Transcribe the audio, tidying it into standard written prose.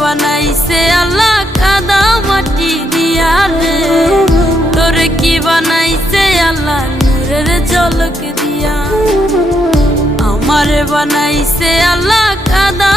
বানাইছে আল্লাহ কাদা মাটি দিয়া রে, তোরে কি বানাইছে আল্লাহ নূরের ঝলক দিয়া। আমারে বানাইছে আল্লাহ কাদা